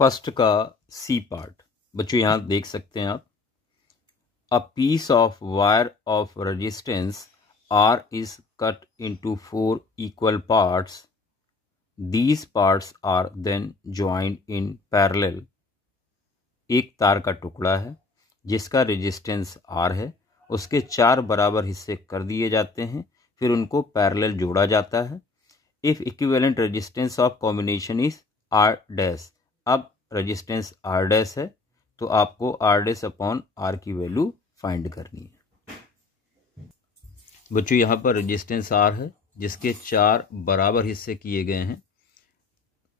First का C part बच्चों यहाँ देख सकते हैं आप। A piece of wire of resistance R is cut into 4 equal parts. These parts are then joined in parallel. एक तार का टुकड़ा है जिसका रेजिस्टेंस R है, उसके 4 बराबर हिस्से कर दिए जाते हैं, फिर उनको पैरेलल जोड़ा जाता है। If equivalent resistance of combination is R dash, अब रेजिस्टेंस R डैश है तो आपको R डैश अपॉन R की वैल्यू फाइंड करनी है। बच्चों यहाँ पर रेजिस्टेंस R है जिसके 4 बराबर हिस्से किए गए हैं,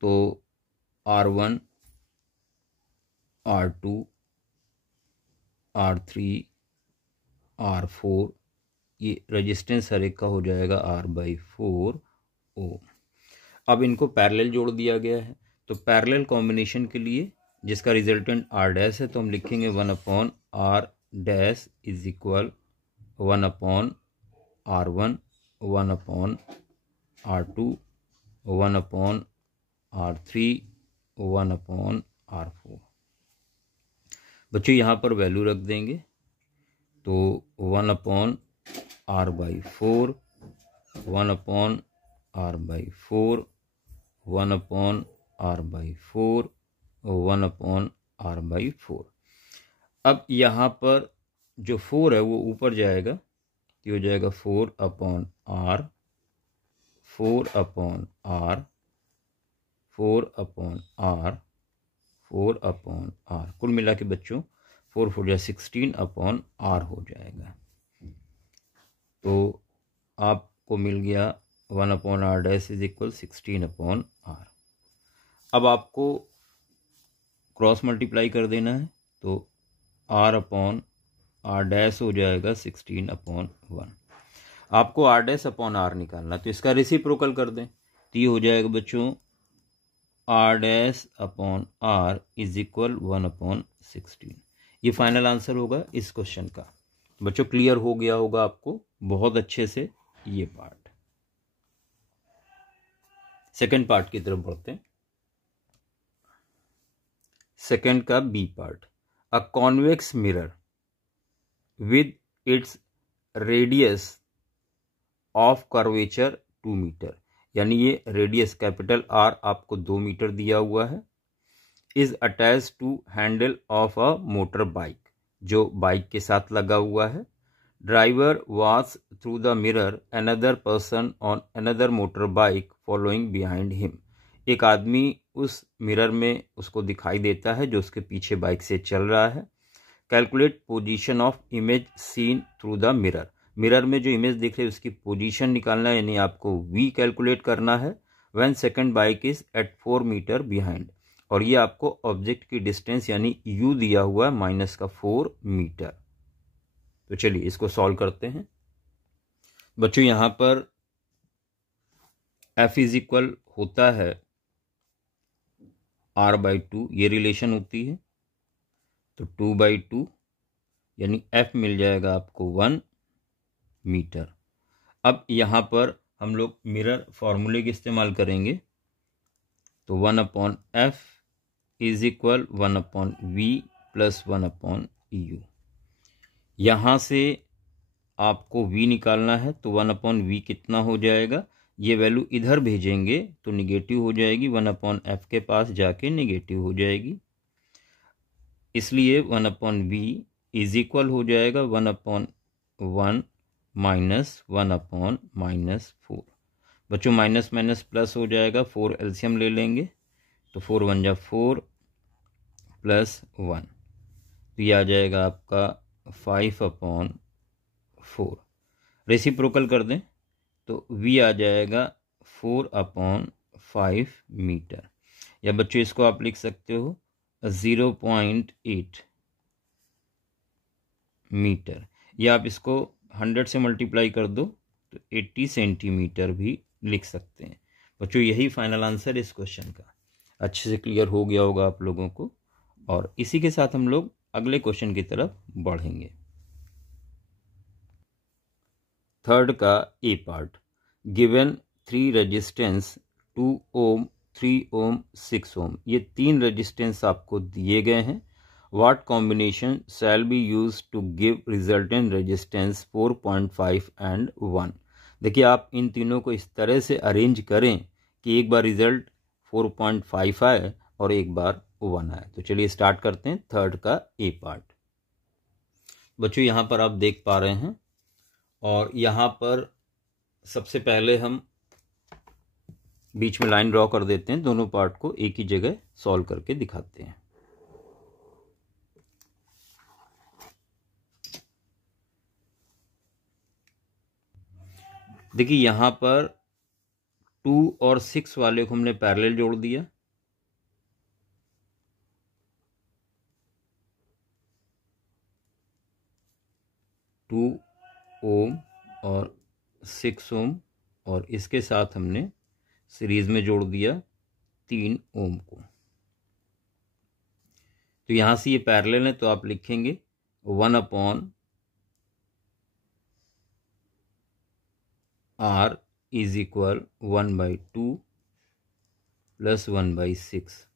तो R1, R2, R3, R4, ये रेजिस्टेंस हर एक का हो जाएगा R/4 ओम। अब इनको पैरेलल जोड़ दिया गया है, तो पैरेलल कॉम्बिनेशन के लिए जिसका रिजल्टेंट R डैश है तो हम लिखेंगे 1/R dash is equal 1/R1, 1/R2, 1/R3, 1/R4। बच्चों यहाँ पर वैल्यू रख देंगे, तो 1/R/4, 1/R/4, 1/R/4, 1/R/4। अब यहाँ पर जो 4 है वो ऊपर जाएगा, ये हो जाएगा 4/R, 4/R, 4/R, 4/R। कुल मिला के बच्चों 4 4 जा 16/R हो जाएगा। तो आपको मिल गया 1/R dash is equal 16/R। अब आपको क्रॉस मल्टीप्लाई कर देना है, तो R/R डैश हो जाएगा 16/1। आपको R डैश अपॉन R निकालना, तो इसका रेसिप्रोकल कर दें, तो ये हो जाएगा बच्चों R dash upon R is equal 1/16। ये फाइनल आंसर होगा इस क्वेश्चन का। बच्चों क्लियर हो गया होगा आपको बहुत अच्छे से ये पार्ट। सेकंड पार्ट की तरफ बढ़ते हैं। सेकंड का B part, a convex mirror with its radius of curvature 2 metre, यानी ये रेडियस कैपिटल R आपको 2 मीटर दिया हुआ है, is attached to handle of a motor bike, जो बाइक के साथ लगा हुआ है। Driver watch through the mirror another person on another motor bike following behind him, एक आदमी उस मिरर में उसको दिखाई देता है जो उसके पीछे बाइक से चल रहा है। Calculate position of image seen through the mirror, mirror में जो इमेज दिख रही है उसकी पोजीशन निकालना है, यानी आपको V कैलकुलेट करना है। When second bike is at 4 metre behind, और ये आपको ऑब्जेक्ट की डिस्टेंस यानी U दिया हुआ है -4 मीटर। तो चलिए इसको सॉल्व करते हैं। बच्चों यहाँ पर F इज इक्वल होता है R/2, ये रिलेशन होती है, तो 2/2 यानी F मिल जाएगा आपको 1 मीटर। अब यहाँ पर हम लोग मिरर फॉर्मूले के इस्तेमाल करेंगे, तो 1/F is equal 1/V plus 1/U। यहाँ से आपको V निकालना है, तो 1/V कितना हो जाएगा, ये वैल्यू इधर भेजेंगे तो निगेटिव हो जाएगी, 1/F के पास जाके निगेटिव हो जाएगी, इसलिए 1/V इज इक्वल हो जाएगा 1/1 माइनस 1/-4। बच्चों माइनस माइनस प्लस हो जाएगा, 4 एलसीएम ले लेंगे, तो 4 1 जा 4 प्लस 1, तो ये आ जाएगा आपका 5/4। रेसिप्रोकल कर दें तो V आ जाएगा 4/5 मीटर, या बच्चों इसको आप लिख सकते हो 0.8 मीटर, या आप इसको 100 से मल्टीप्लाई कर दो तो 80 सेंटीमीटर भी लिख सकते हैं। बच्चों यही फाइनल आंसर इस क्वेश्चन का। अच्छे से क्लियर हो गया होगा आप लोगों को, और इसी के साथ हम लोग अगले क्वेश्चन की तरफ बढ़ेंगे। थर्ड का A part, given 3 resistance 2 ohm 3 ohm 6 ohm, ये 3 रेजिस्टेंस आपको दिए गए हैं। What combination shall be use to give resultant resistance 4.5 and 1। देखिए आप इन तीनों को इस तरह से अरेंज करें कि एक बार रिजल्ट 4.5 आए और एक बार 1 आए। तो चलिए स्टार्ट करते हैं थर्ड का ए पार्ट। बच्चों यहाँ पर आप देख पा रहे हैं, और यहाँ पर सबसे पहले हम बीच में लाइन ड्रॉ कर देते हैं, दोनों पार्ट को एक ही जगह सॉल्व करके दिखाते हैं। देखिए यहाँ पर 2 और 6 वाले को हमने पैरेलल जोड़ दिया, टू ओम और 6 ओम, और इसके साथ हमने सीरीज में जोड़ दिया 3 ओम को। तो यहां से ये पैरेलल है तो आप लिखेंगे 1/R इज इक्वल 1/2 प्लस 1/6।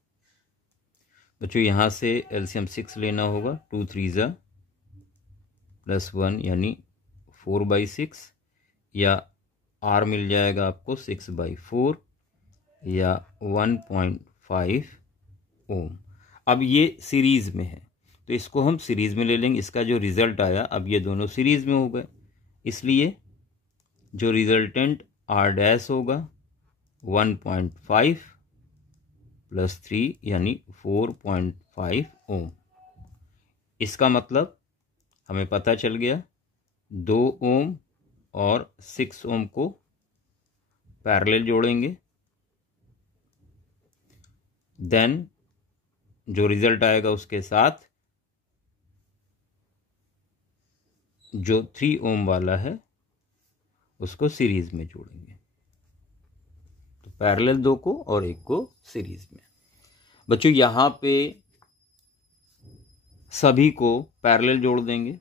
बच्चों यहां से एलसीएम 6 लेना होगा, 2 3 + 1 यानी 4/6, या R मिल जाएगा आपको 6/4 या 1.5 ओम। अब ये सीरीज में है तो इसको हम सीरीज में ले लेंगे। इसका जो रिजल्ट आया, अब ये दोनों सीरीज में हो गए, इसलिए जो रिजल्टेंट R डैश होगा 1.5 + 3 यानी 4.5 ओम। इसका मतलब हमें पता चल गया 2 ओम और 6 ओम को पैरेलल जोड़ेंगे, देन जो रिजल्ट आएगा उसके साथ जो 3 ओम वाला है उसको सीरीज में जोड़ेंगे। तो पैरेलल 2 को और 1 को सीरीज में। बच्चों यहां पे सभी को पैरेलल जोड़ देंगे,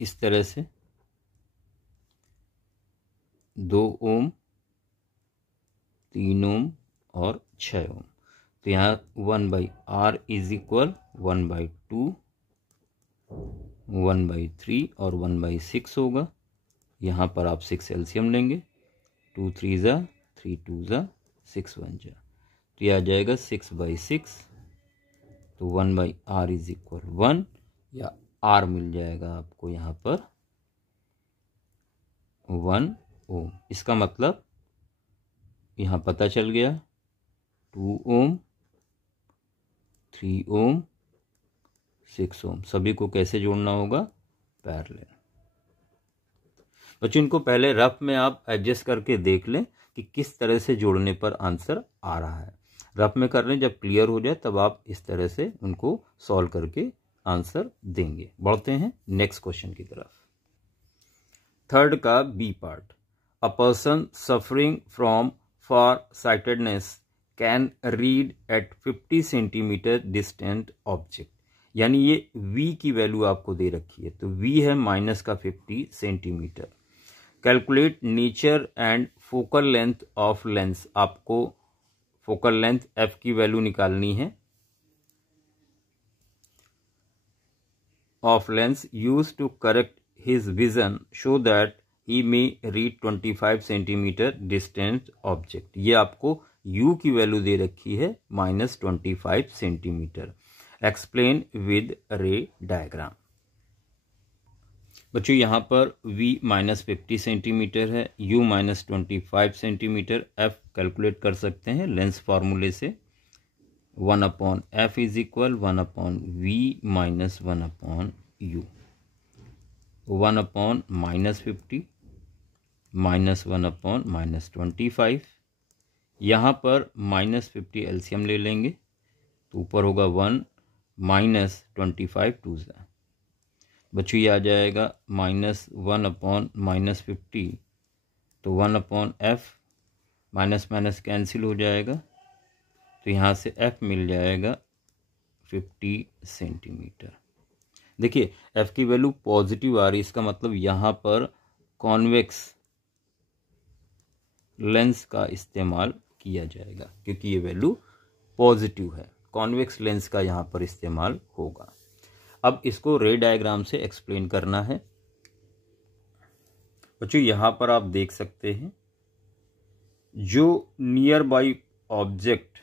इस तरह से 2 ओम 3 ओम और 6 ओम। तो यहाँ 1/R इज इक्वल 1/2 1/3 और 1/6 होगा। यहाँ पर आप 6 एलसीएम लेंगे, 2 3 + 3 2 + 6 1 जा, तो यह आ जाएगा 6/6। तो 1/R इज इक्वल 1, या R मिल जाएगा आपको यहाँ पर 1 ओम। इसका मतलब यहाँ पता चल गया 2 ओम 3 ओम 6 ओम, सभी को कैसे जोड़ना होगा, पैरेलल। बच्चों इनको पहले रफ में आप एडजस्ट करके देख लें कि किस तरह से जोड़ने पर आंसर आ रहा है। रफ में कर लें, जब क्लियर हो जाए तब आप इस तरह से उनको सॉल्व करके आंसर देंगे। बढ़ते हैं नेक्स्ट क्वेश्चन की तरफ। थर्ड का B part, a person suffering from far sightedness can read at 50 centimetre distant object. यानी ये v की वैल्यू आपको दे रखी है, तो v है -50 centimetre. Calculate nature and focal length of lens, आपको फोकल लेंथ f की वैल्यू निकालनी है, of lens use to correct his vision so that he may read 25 centimetre distant object. ये आपको u की वैल्यू दे रखी है -25 centimetre. Explain with ray diagram. बच्चों यहाँ पर v -50 सेंटीमीटर है, u -25 सेंटीमीटर, f कैलकुलेट कर सकते हैं लेंस फार्मूले से। 1/f is equal 1/v - 1/u। 1/-50 -1/-25। यहाँ पर -50 एलसीएम ले लेंगे तो ऊपर होगा 1 -25 2 ज़ा। बच्चों ये आ जाएगा -1/-50, तो 1/f माइनस माइनस कैंसिल हो जाएगा, तो यहाँ से F मिल जाएगा 50 सेंटीमीटर। देखिए F की वैल्यू पॉजिटिव आ रही, इसका मतलब यहाँ पर कॉन्वेक्स लेंस का इस्तेमाल किया जाएगा, क्योंकि ये वैल्यू पॉजिटिव है, कॉन्वेक्स लेंस का यहाँ पर इस्तेमाल होगा। अब इसको रे डायग्राम से एक्सप्लेन करना है। बच्चों यहाँ पर आप देख सकते हैं जो नियर बाई ऑब्जेक्ट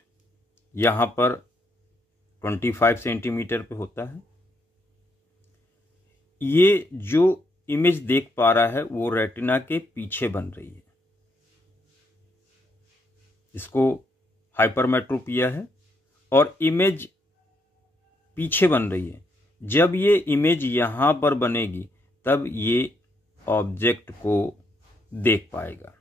यहाँ पर 25 सेंटीमीटर पे होता है, ये जो इमेज देख पा रहा है वो रेटिना के पीछे बन रही है, इसको हाइपरमेट्रोपिया है और इमेज पीछे बन रही है। जब ये इमेज यहां पर बनेगी तब ये ऑब्जेक्ट को देख पाएगा।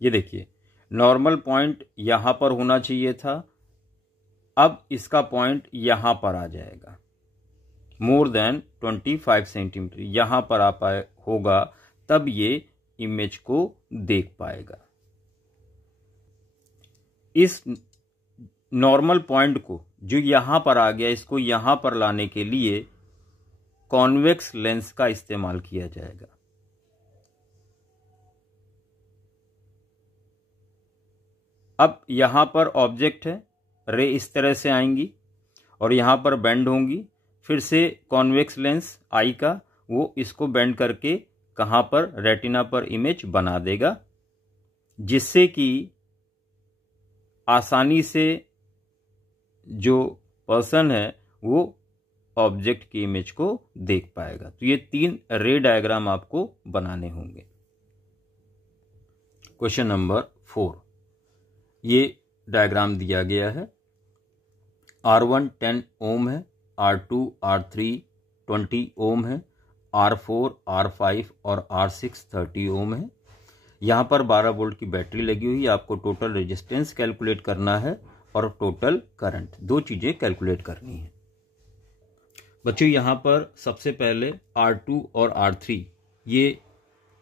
ये देखिए नॉर्मल पॉइंट यहां पर होना चाहिए था, अब इसका पॉइंट यहां पर आ जाएगा, मोर देन 25 सेंटीमीटर यहां पर आ पाए होगा, तब ये इमेज को देख पाएगा। इस नॉर्मल पॉइंट को जो यहां पर आ गया, इसको यहां पर लाने के लिए कॉन्वेक्स लेंस का इस्तेमाल किया जाएगा। अब यहां पर ऑब्जेक्ट है, रे इस तरह से आएंगी और यहां पर बेंड होंगी, फिर से कॉन्वेक्स लेंस आई का वो इसको बेंड करके कहां पर, रेटिना पर इमेज बना देगा, जिससे कि आसानी से जो पर्सन है वो ऑब्जेक्ट की इमेज को देख पाएगा। तो ये 3 रे डायग्राम आपको बनाने होंगे। क्वेश्चन नंबर 4, ये डायग्राम दिया गया है। R1 10 ओम है, R2 R3 20 ओम है, R4 R5 और R6 30 ओम है। यहाँ पर 12 वोल्ट की बैटरी लगी हुई है। आपको टोटल रेजिस्टेंस कैलकुलेट करना है और टोटल करंट, 2 चीजें कैलकुलेट करनी है। बच्चों यहाँ पर सबसे पहले R2 और R3 ये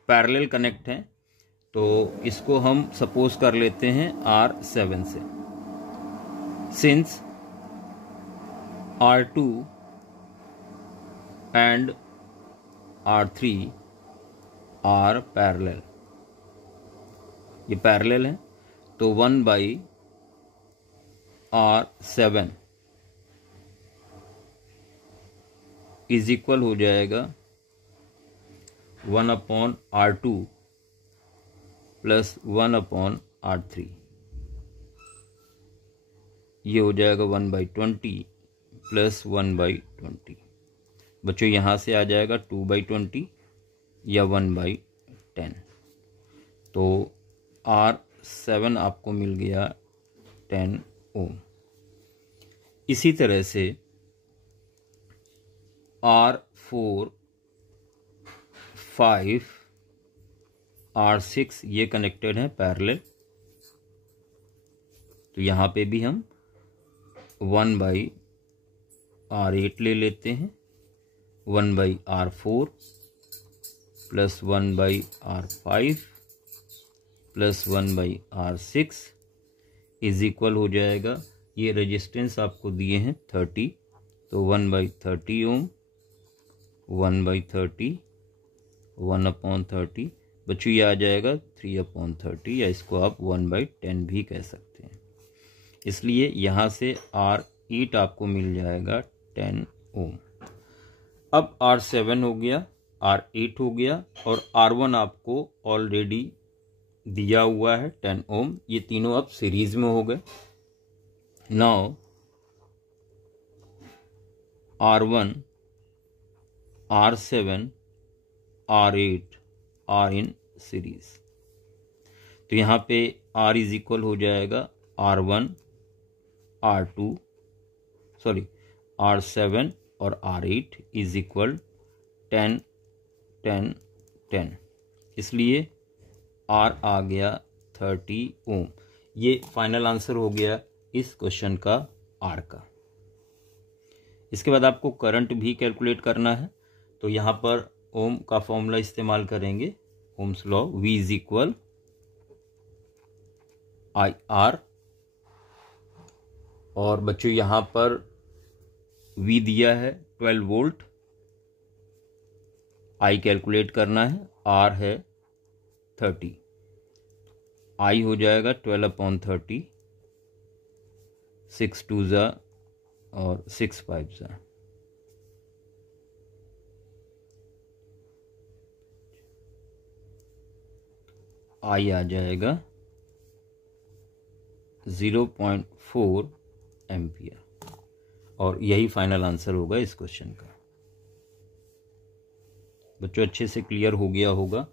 पैरेलल कनेक्ट हैं, तो इसको हम सपोज कर लेते हैं R7 से। Since R2 and R3 are parallel, ये पैरेलल है, तो 1/R7 इज इक्वल हो जाएगा 1/R2 प्लस 1/R3। ये हो जाएगा 1/20 प्लस 1/20। बच्चों यहाँ से आ जाएगा 2/20 या 1/10। तो R7 आपको मिल गया 10 ओम। इसी तरह से R4 5 R6 ये कनेक्टेड है पैरेलल, तो यहाँ पे भी हम 1/R8 ले लेते हैं, 1/R4 plus 1/R5 plus 1/R6 is equal हो जाएगा, ये रेजिस्टेंस आपको दिए हैं 30, तो 1/30 ओम, 1/30, 1/30। बच्चों ये आ जाएगा 3/30, या इसको आप 1/10 भी कह सकते हैं। इसलिए यहाँ से R8 आपको मिल जाएगा 10 ओम। अब R7 हो गया, R8 हो गया और R1 आपको ऑलरेडी दिया हुआ है 10 ओम। ये तीनों अब सीरीज में हो गए। Now R1, R7, R8 are in series, तो यहाँ पे R इज इक्वल हो जाएगा R1 R7 और R8 इज इक्वल 10 10 10। इसलिए R आ गया 30 ओम। ये फाइनल आंसर हो गया इस क्वेश्चन का R का। इसके बाद आपको करंट भी कैलकुलेट करना है। तो यहाँ पर ओम का फॉर्मूला इस्तेमाल करेंगे, Ohm's law, V is equal IR। और बच्चों यहाँ पर V दिया है 12 वोल्ट, I कैलकुलेट करना है, R है 30, I हो जाएगा 12/30, 6 2 ज़ा और 6 5 ज़ा। I आ जाएगा 0.4 एम्पियर। और यही फाइनल आंसर होगा इस क्वेश्चन का। बच्चों अच्छे से क्लियर हो गया होगा।